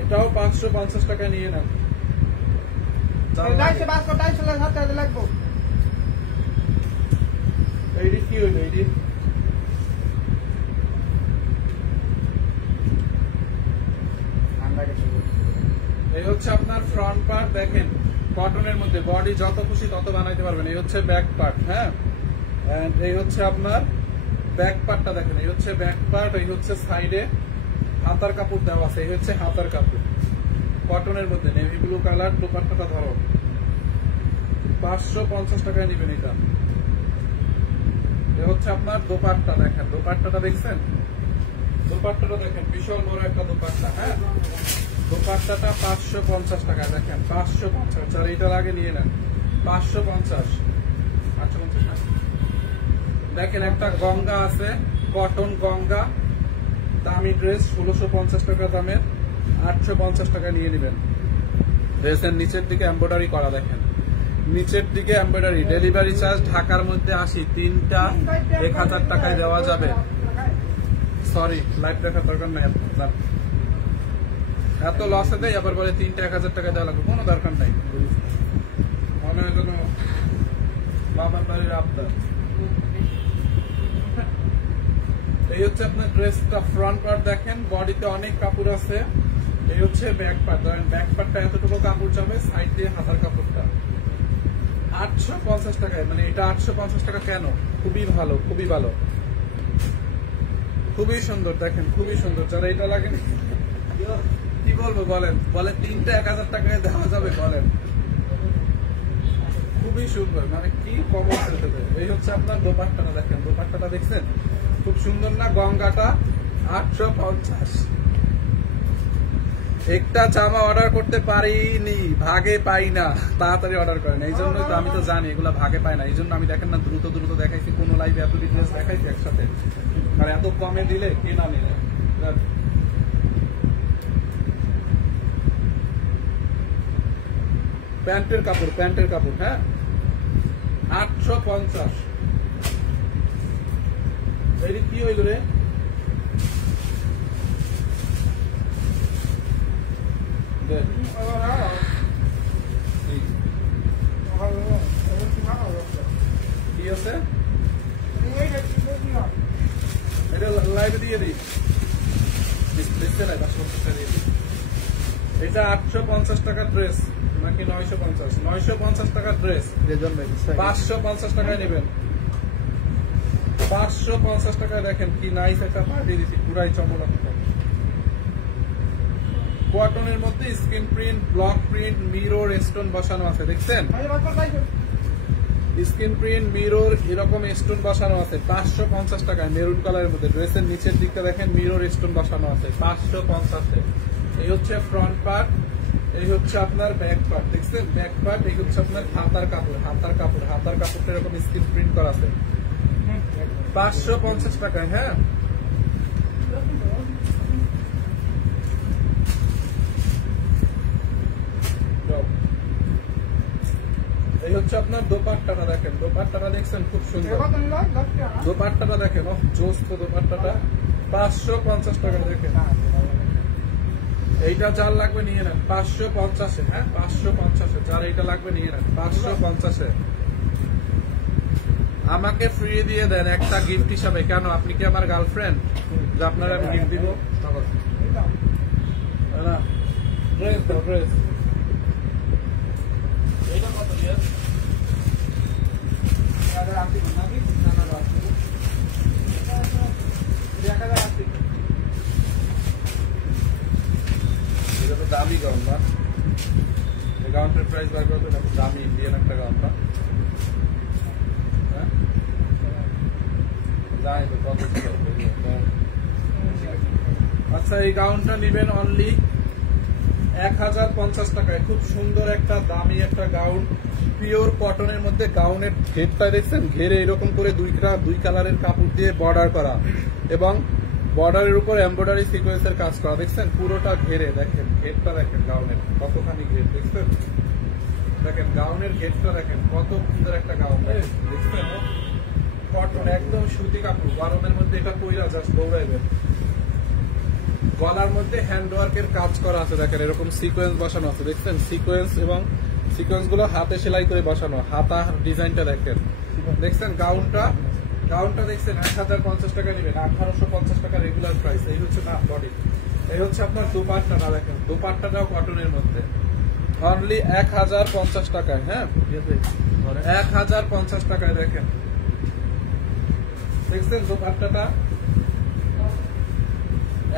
এটাও 550 টাকায় নিয়ে নেন। এইটি কি হইল? এইটি এই হচ্ছে আপনার ফ্রন্ট পার্ট দেখেন কটনের মধ্যে, বডি যত খুশি তত বানাইতে পারবেন। এই হচ্ছে ব্যাক পার্ট। হ্যাঁ এই হচ্ছে আপনার ব্যাক পার্টটা দেখেন, এই হচ্ছে ব্যাক পার্ট। এই হচ্ছে সাইডে হাতার কাপড় দেওয়া আছে, এই হচ্ছে হাতার কাপড় কটনের মধ্যে, নেভি ব্লু কালার। দোপাট্টাটা ধরো 550 টাকায় নিবেন এটা। এ হচ্ছে আপনার দোপাট্টা দেখেন, দোপাট্টাটা দেখছেন, দোপাট্টাটা দেখেন বিশাল বড় একটা দোপাট্টা। হ্যাঁ দোপাট্টাটা 550 টাকায় দেখেন, 550। আর এটা আগে নিয়ে নেন 550। দেখেন একটা গঙ্গা আছে, কটন গঙ্গা দামি ড্রেস 1650 টাকা দামের 850 টাকা নিয়ে নেবেন। ড্রেসের নিচের দিকে এমব্রয়ডারি করা দেখেন, নিচের দিকে এমব্রয়ডারি। ডেলিভারি চার্জ ঢাকার মধ্যে 80, 3টা 1000 টাকায় দেওয়া যাবে। সরি, লাইভ দেখার দরকার নাই, এত লসে দেয় আবার বলে 3টা 1000 টাকা দেওয়া লাগবে, কোনো দরকার নাই। মনে হয় যেন বাবার বাড়ির আবদার। এই হচ্ছে আপনার ড্রেসটা ফ্রন্ট পার্ট দেখেন, বডিতে অনেক কাপড় আছে। এই হচ্ছে ব্যাক পার্ট, ধরেন ব্যাক পার্টটা এতটুকু কাপড় যাবে, সাইড দিয়ে হাতার কাপড়টা 850 টাকায়। মানে এটা 850 টাকা কেন? খুবই ভালো, খুবই ভালো, খুবই সুন্দর দেখেন, খুবই সুন্দর। যারা এটা লাগে কি বলবো বলেন, বলে 3টা 1000 টাকায় দেওয়া যাবে বলেন, খুবই সুন্দর, মানে কি কমন করতে দেবে। এই হচ্ছে আপনার দোপাট্টাটা দেখেন, দোপাট্টাটা দেখছেন খুব সুন্দর না? গঙ্গাটা 850। একটা জামা অর্ডার করতে পারিনি, ভাগে পাই না, তাড়াতাড়ি অর্ডার করেন। এই জন্যই তো আমি তো জানি এগুলা ভাগে পাই না, এই জন্য আমি দেখেন না দ্রুত দ্রুত দেখাইছি। কোন লাইভে এত ডিটেলস দেখাইছি একসাথে, আর এত কমে দিলে কে না নিলে। প্যান্টের কাপড়, প্যান্টের কাপড়, হ্যাঁ 850। এই কি হইল রে? কি আছে এটা লাইভে দিয়ে দিই, এটা 850 টাকার ড্রেস নাকি 950? 950 টাকার ড্রেস 550 টাকায় নেবেন। 550 টাকায় দেখেন কি নাইস একটা পার্টি দিচ্ছি, পুরাই চমৎকার। কটনের মধ্যে screen print, block print, mirror, stone বসানো আছে, দেখছেন? স্ক্রিন প্রিন্ট, মিরর, এরকম স্টোন বসানো আছে 550 টাকায়, মেরুন কালারের মধ্যে। ড্রেসের নিচের দিকটা দেখেন মিরর স্টোন বসানো আছে 550-এ। এই হচ্ছে ফ্রন্ট পার্ট, এই হচ্ছে আপনার ব্যাক পার্ট, দেখছেন ব্যাক পার্ট। এই হচ্ছে আপনার হাতার কাপড়, হাতার কাপড়, হাতার কাপড়টা এরকম স্ক্রিন প্রিন্ট করা আছে 550 টাকায়। হ্যাঁ এই হচ্ছে আপনার দোপাট্টাটা দেখেন, দোপাট্টাটা দেখছেন খুব সুন্দর। দোপাট্টাটা দেখেন, জোস তো দোপাট্টাটা 550 টাকা দেখেন। এইটা যার লাগবে নিয়ে নেন 550-এ। হ্যাঁ 550-এ, যার এইটা লাগবে নিয়ে নেন 550-এ। আমাকে ফ্রি দিয়ে দেন একটা গিফট হিসাবে। কেন? আপনি কি আমার গার্লফ্রেন্ড যে আপনারা আমি গিফট দিব? না, ড্রেস দাও, ড্রেস। এইটা কত দিয়ে? এটা তো দামি গাউন না, এই গাউনটার প্রাইস বার করতে দামি ইন্ডিয়ান একটা গাউন না। আচ্ছা, এই গাউনটা নিবেন অনলি 1050 টাকায়। খুব সুন্দর একটা দামি একটা গাউন, পিওর কটনের মধ্যে। গাউনের ঘেরটা দেখছেন, ঘেরে এরকম করে দুই কালারের কাপড় দিয়ে বর্ডার করা, এবং বর্ডারের উপর এমব্রয়ডারি সিকোয়েন্সের কাজ করা, দেখছেন পুরোটা ঘেরে। দেখেন ঘেরটা দেখেন, গাউনের কতখানি ঘের দেখছেন, দেখেন গাউনের ঘেরটা দেখেন কত সুন্দর একটা গাউন দেখছেন। কটন একদম সুতি কাপড়, গরমের মধ্যে এটা কইরা জাস্ট দৌড়াইবেন। গলার মধ্যে হ্যান্ড ওয়ার্কের কাজ করা আছে, দেখেন এরকম সিকোয়েন্স বসানো আছে, দেখছেন সিকোয়েন্স, এবং সিকোয়েন্স গুলো হাতে সেলাই করে বসানো। হাতা ডিজাইনটা দেখেন, দেখছেন গাউনটা দেখছেন 1050 টাকা নেবেন, 1850 টাকা রেগুলার প্রাইস। এই হচ্ছে না বডি। এই হচ্ছে আপনার দোপাট্টাটা দেখেন, দোপাট্টাটাও কটনের মধ্যে অনলি 1050 টাকায়। হ্যাঁ 1050 টাকায় দেখেন, দেখছেন দোপাট্টাটা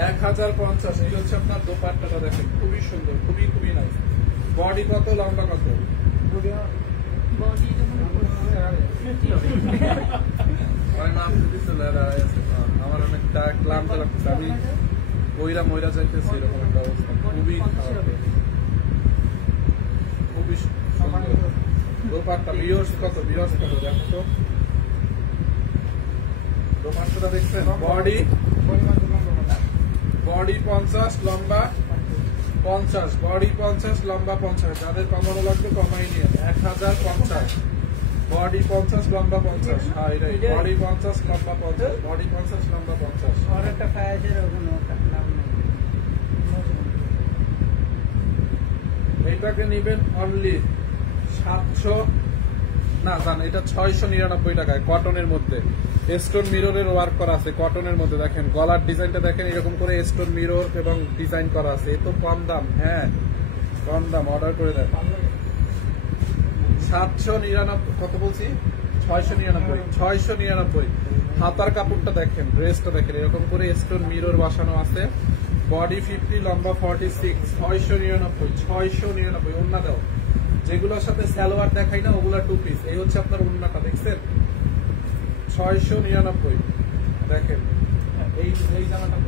1050। এই হচ্ছে আপনার দোপাট্টাটা দেখেন, খুবই সুন্দর, খুবই খুবই নাইস। বডি কত, লম্বা কত? আমার অনেকটা ক্লান্ত লাগতেছে, আমি ওইরা ময়রা যাইতেছি, এরকম একটা অবস্থা, খুবই খুবই সুন্দর দোপাট্টা। বিয়র্স কত, বিয়র্স কত দেখো তো দোপাট্টাটা দেখছেন। বডি বডি 50, লম্বা 50, বডি 50, লম্বা 50। যাদের কমানো লাগবে কমাই নিয়ে 1050, বডি 50, লম্বা 50। হ্যাঁ এটাই, বডি 50, লম্বা 50, বডি 50, লম্বা 50। এইটাকে নিবেন অনলি 700 না জান, এটা 699 টাকায় কটনের মধ্যে। স্টোন মিররের ওয়ার্ক করা আছে কটনের মধ্যে। দেখেন গলার ডিজাইনটা দেখেন, এরকম করে স্টোন মিরর এবং ডিজাইন করা আছে। এত কম দাম, হ্যাঁ কম দাম, অর্ডার করে দেন। 799, কত বলছি 699, 699। হাতার কাপড়টা দেখেন, ড্রেসটা দেখেন, এরকম করে স্টোন মিরর বসানো আছে। বডি 50, লম্বা 46, 699, 699। ওন্না দাও, যেগুলোর সাথে সালোয়ার দেখাই না ওগুলা 2 পিস। এই হচ্ছে আপনার ওন্নাটা, দেখছেন 699। দেখেন এই জামাটা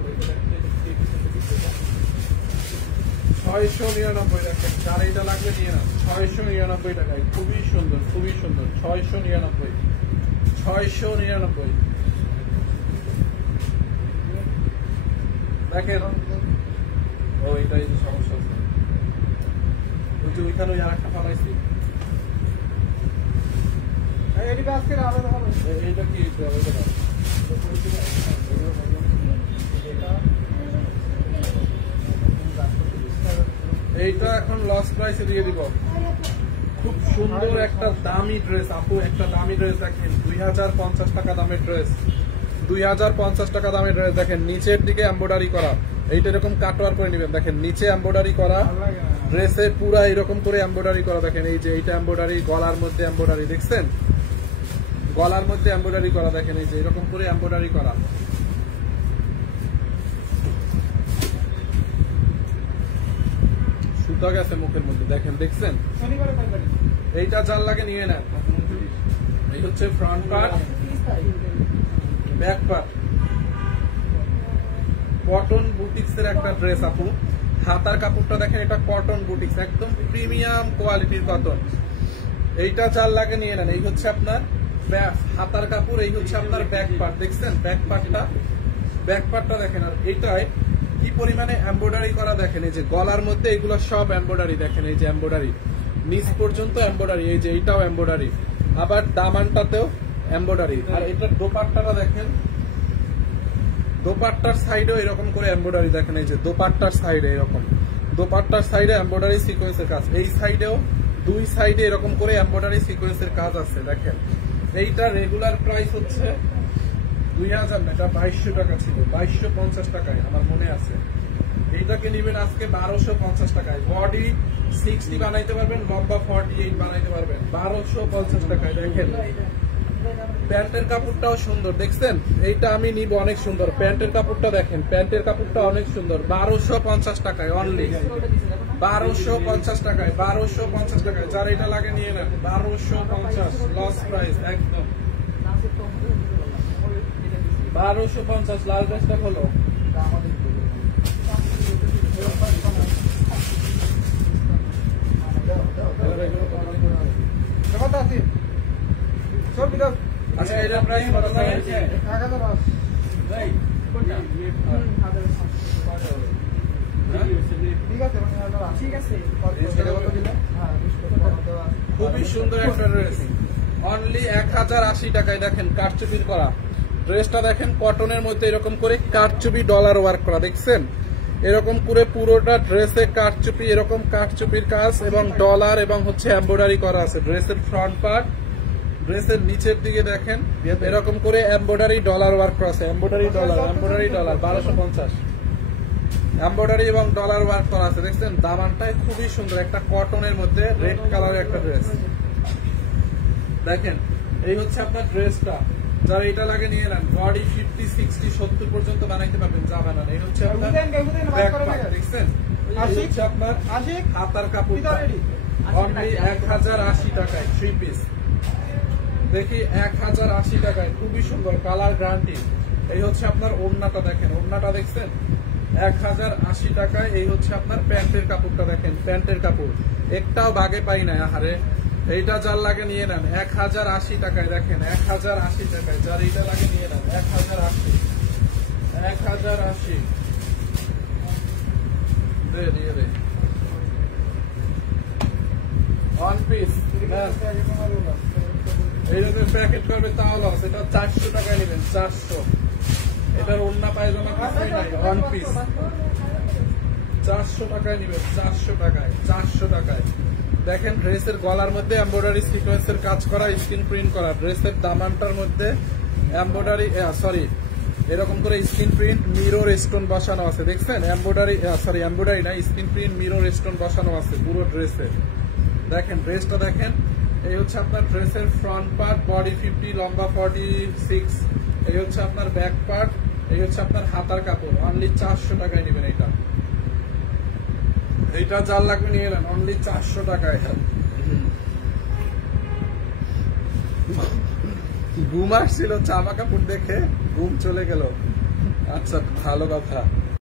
699। দেখেন যার এইটা লাগবে নিয়ে না, 699 টাকায়। খুবই সুন্দর, খুবই সুন্দর। 699, 699। দেখেন ওইটাই সমস্যা আছে, ওই যে ওইখানে ওই আরেকটা ফালাইছি। এইটা কি এইটা এখন লস প্রাইসে দিয়ে দিব। খুব সুন্দর একটা দামি ড্রেস আপু, একটা দামি ড্রেস দেখেন, 2050 টাকা দামের ড্রেস, 2050 টাকা দামের ড্রেস। দেখেন নিচের দিকে এমব্রয়ডারি করা, এইটা এরকম কাটওয়ার করে নেবেন। দেখেন নিচে এমব্রয়ডারি করা, ড্রেসে পুরা এরকম করে এমব্রয়ডারি করা। দেখেন এই যে এইটা এমব্রয়ডারি, গলার মধ্যে এমব্রয়ডারি, দেখছেন গলার মধ্যে এমব্রয়ডারি করা। দেখেন এই যে এরকম করে এমব্রয়ডারি করা। সুতা গেছে মুখের মধ্যে, দেখেন দেখছেন। এইটা যার লাগে নিয়ে নেন। এই হচ্ছে front part, back part. Cotton boutiques এর একটা ড্রেস আপু। হাতার কাপড়টা দেখেন, এটা কটন বুটিক্স, একদম প্রিমিয়াম কোয়ালিটির কটন। এইটা যার লাগে নিয়ে নেন। এই হচ্ছে আপনার হাতার কাপড়, এই হচ্ছে আপনার ব্যাক পার্ট, দেখছেন ব্যাক পার্টটা দেখেন। আর এটাই কি পরিমাণে এমব্রয়ডারি করা দেখেন, এই যে গলার মধ্যে এগুলো সব এমব্রয়ডারি। দেখেন এই যে এমব্রয়ডারি, নিচ পর্যন্ত এমব্রয়ডারি। এই যে এইটাও এমব্রয়ডারি, আবার দামানটাতেও এমব্রয়ডারি। আর এটার দোপাট্টাটা দেখেন, দোপাট্টার সাইডেও এরকম করে এমব্রয়ডারি। দেখেন এই যে দোপাট্টার সাইডে এরকম, দোপাট্টার সাইডে এমব্রয়ডারি সিকোয়েন্সের কাজ। এই সাইডেও দুই সাইডে এরকম করে এমব্রয়ডারি সিকোয়েন্সের কাজ আছে। দেখেন এইটা রেগুলার প্রাইস হচ্ছে 2000 না, এটা 2200 টাকা ছিল, 2250 টাকায় আমার মনে আছে। এইটাকে নিবেন আজকে 1250 টাকায়। বডি 60 বানাইতে পারবেন, লম্বা 48 বানাইতে পারবেন, 1250 টাকায়। দেখেন প্যান্টের কাপড়টাও সুন্দর, দেখছেন এইটা আমি নিব, অনেক সুন্দর। প্যান্টের কাপড়টা দেখেন, প্যান্টের কাপড়টা অনেক সুন্দর। 1250 টাকায় অনলি, 1250 টাকায়, 1250 টাকায়। যার এটা লাগে নিয়ে নেন, 1250 লস প্রাইস একদম। 1250 লাল ড্রেসটা হলো আচ্ছা। এটা প্রাইস কত থাকে? 1010। ঠিক আছে। খুবই সুন্দর একটা ড্রেস, অনলি 1080 টাকায়। দেখেন কারচুপির করা ড্রেসটা, দেখেন কটনের মধ্যে এরকম করে কারচুপি ডলার ওয়ার্ক করা, দেখছেন এরকম করে পুরোটা ড্রেসে কারচুপি, এরকম কারচুপির কাজ এবং ডলার এবং হচ্ছে এমব্রয়ডারি করা আছে। ড্রেসের ফ্রন্ট পার্ট, ড্রেসের নিচের দিকে দেখেন এরকম করে এমব্রয়ডারি ডলার ওয়ার্ক করা আছে। এমব্রয়ডারি ডলার 1250, এমব্রয়ডারি এবং ডলার ওয়ার্ক করা আছে। দেখছেন দামানটাই খুবই সুন্দর, একটা কটনের মধ্যে রেড কালারের একটা ড্রেস। দেখেন এই হচ্ছে আপনার ড্রেসটা, যারা এটা লাগে নিয়ে নেন। বডি 50, 60, 70 পর্যন্ত বানাইতে পারবেন, যা বানান। এই হচ্ছে আপনার ব্যাক পার্ট, দেখছেন এই হচ্ছে আপনার হাতার কাপড়টা, অনলি 1080 টাকায় 3 পিস। দেখি 1080 টাকায়, খুবই সুন্দর কালার গ্যারান্টি। এই হচ্ছে আপনার ওড়নাটা, দেখেন ওড়নাটা দেখছেন 1080 টাকায়। এই হচ্ছে আপনার প্যান্টের কাপড়টা, দেখেন প্যান্টের কাপড় একটাও বাগে পাই না। আহারে এইটা যার লাগে নিয়ে নেন 1080 টাকায়। দেখেন 1080 টাকায়, যার এইটা লাগে নিয়ে নেন 1080, 1080। ওয়ান পিস এইরকম প্যাকেট করবে তাও লস। এটা 400 টাকায় নেবেন, 400। এটার ওড়না পায়জামা কিছুই নাই, ওয়ান পিস 400 টাকায় নেবেন, 400 টাকায়, 400 টাকায়। দেখেন ড্রেসের গলার মধ্যে এমব্রয়ডারি সিকোয়েন্সের কাজ করা, স্ক্রিন প্রিন্ট করা, ড্রেসের দামানটার মধ্যে এমব্রয়ডারি এরকম করে স্ক্রিন প্রিন্ট মিরর স্টোন বসানো আছে, দেখছেন? এমব্রয়ডারি না, স্ক্রিন প্রিন্ট মিরর স্টোন বসানো আছে পুরো ড্রেসে। দেখেন ড্রেসটা দেখেন, এই হচ্ছে আপনার ড্রেসের ফ্রন্ট পার্ট, বডি 50, লম্বা 46। এই হচ্ছে আপনার ব্যাক পার্ট, এই হচ্ছে আপনার হাতার কাপড়। অনলি 400 টাকায় নেবেন এটা। এইটা যার লাগবে নিয়ে নেন, অনলি 400 টাকায়। ঘুম আসছিল জামা কাপড় দেখে, ঘুম চলে গেল। আচ্ছা, ভালো কথা।